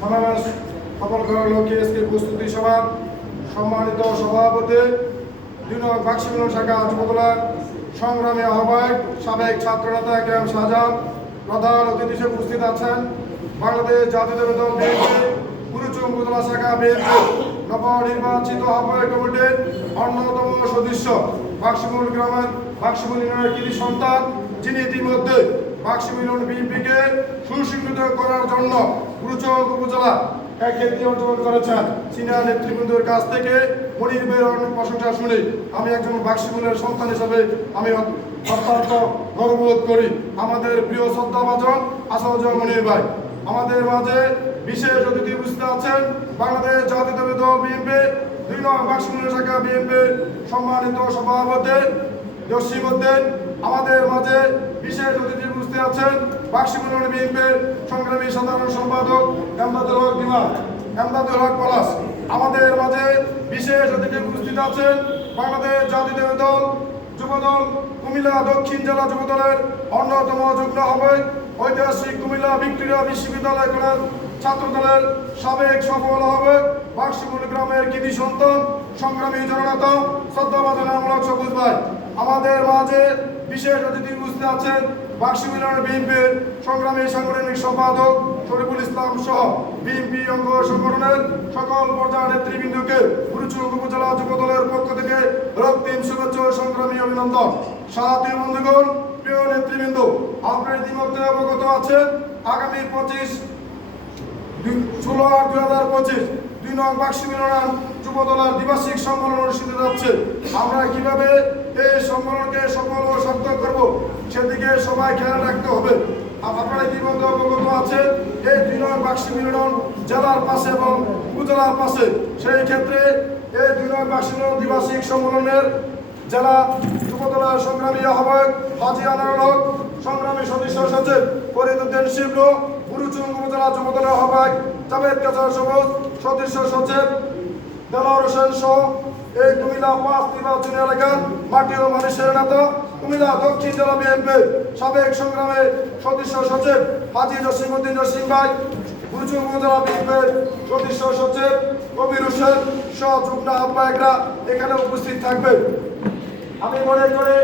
সমাবেশ সফল করার লক্ষ্যে আজকে প্রস্তুতি সভা সম্মানিত সভাপতি দুই নং বাক্সি মিলন শাখা যুবদলার সংগ্রামী আহ্বায়ক, সাবেক ছাত্রনেতা কে এম প্রধান অতিথি হিসেবে উপস্থিত আছেন। বাংলাদেশ জাতীয় দল বিএনপি গুরুচুম উপজেলা শাখা বিএনপি, নবনির্বাচিত আহ্বায়ক কমিটির অন্যতম সদস্য বাক্সিমুল গ্রামের বাক্সিমুল ইউনিয়নের কৃতি সন্তান, যিনি ইতিমধ্যে বাক্সি মিলন বিএনপিকে সুশৃঙ্খলিত করার জন্য গুরুচক উপজেলা এক খ্যাতি অর্জন করেছেন। সিনিয়র নেতৃবৃন্দের কাছ থেকে মনির প্রশংসা শুনি আমি একজন বাক্সমিলের সন্তান হিসাবে আমি অত- অত্যন্ত গর্ববোধ করি। আমাদের প্রিয় শ্রদ্ধাভাজন আসাদুজ্জামান মনির ভাই, আমাদের মাঝে বিশেষ অতিথি উপস্থিত আছেন বাংলাদেশ জাতীয় দল বিএনপি, দুই নং বাক্সি মিলন শাখা বিএনপির সম্মানিত সভাপতি জসিম আমাদের মাঝে বিশেষ অতিথি উপস্থিত আছেন বাক্সি মনোনয়ন বিএনপির সংগ্রামী সাধারণ সম্পাদক এমদাদুল হক দিমান এমদাদুল হক পলাশ, আমাদের মাঝে বিশেষ অতিথি উপস্থিত আছেন বাংলাদেশ জাতীয় দল, যুবদল, কুমিল্লা দক্ষিণ জেলা যুবদলের অন্যতম যুগ্ম হবে ঐতিহাসিক কুমিল্লা ভিক্টোরিয়া বিশ্ববিদ্যালয় কলেজ ছাত্র দলের সাবেক সফল হবে বাক্সিমুল গ্রামের কৃতি সন্তান, সংগ্রামী জননেতা শ্রদ্ধাবাদনামূলক সবুজ ভাই। আমাদের মাঝে বিশেষ অতিথি উপস্থিত আছেন বাক্সি মিলন বিএনপির সংগ্রামী সাংগঠনিক সম্পাদক শরীফুল ইসলাম সহ বিএনপি অঙ্গ সংগঠনের সকল পর্যায়ের নেতৃবৃন্দকে গুরুচুক উপজেলা যুব দলের পক্ষ থেকে রক্তিম শুভেচ্ছা সংগ্রামী অভিনন্দন। সাথী বন্ধুগণ, প্রিয় নেতৃবৃন্দ, আপনার ইতিমধ্যে অবগত আছে আগামী পঁচিশ ষোলো আট দুই হাজার পঁচিশ দুই নং বাক্সি মিলনায়ন যুব দলের দ্বিবার্ষিক সম্মেলন অনুষ্ঠিত যাচ্ছে আমরা কীভাবে এই সম্মেলনকে সফল ও সেদিকে সবাই খেয়াল রাখতে হবে। আপ- আপনারা ইতিমধ্যে অবগত আছে এই দুই বাক্সি মিলন জেলার পাশে এবং উপজেলার পাশে। সেই ক্ষেত্রে এই দুই বাক্সি মিলন দ্বিবার্ষিক সম্মেলনের জেলা যুবদলের সংগ্রামী আহ্বায়ক হাজি আনারুল হক। সংগ্রামী সদস্য সচিব ফরিদুদ্দিন শিবল, গুরুচুং উপজেলা যুবদলের আহ্বায়ক জাভেদ কাজার সবুজ, সদস্য সচিব দেলার হোসেন সহ এই কুমিল্লা পাঁচ নির্বাচনী এলাকার মাটি ও মানুষের নেতা, কুমিল্লা দক্ষিণ জেলা বিএনপির সাবেক সংগ্রামে সদস্য সচিব হাজি জসিমুদ্দিন জসিম ভাই গুরুচুং উপজেলা বিএনপির সদস্য সচিব কবির হোসেন সহ যুগ্ম আহ্বায়করা এখানে উপস্থিত থাকবেন আমি মনে করি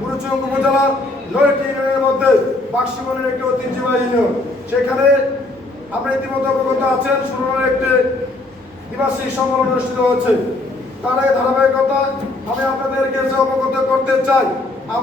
গুরুচুং উপজেলার নয়টি ইউনিয়নের মধ্যে বাক্সিমনের একটি ঐতিহ্যবাহী ইউনিয়ন। সেখানে আপনি ইতিমধ্যে অবগত আছেন, শুরুর একটি নিবাসী সম্মেলন অনুষ্ঠিত হচ্ছে তার এই ধারাবাহিকতা আমি আপনাদেরকে অবগত করতে চাই।